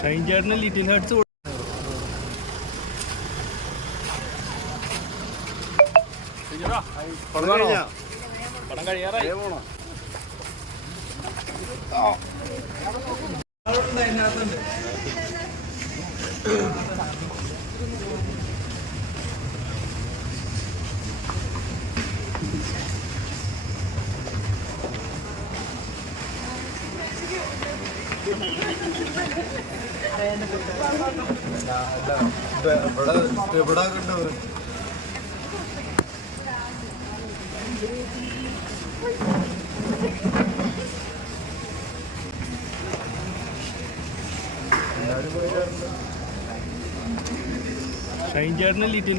ഷൈൻ ചേട്ടന് little hertz പടം കഴിയാറായി. ഇവിടെ ഇവിടെ കിട്ടും ഷൈൻ ചേട്ടന് ലിറ്റിൽ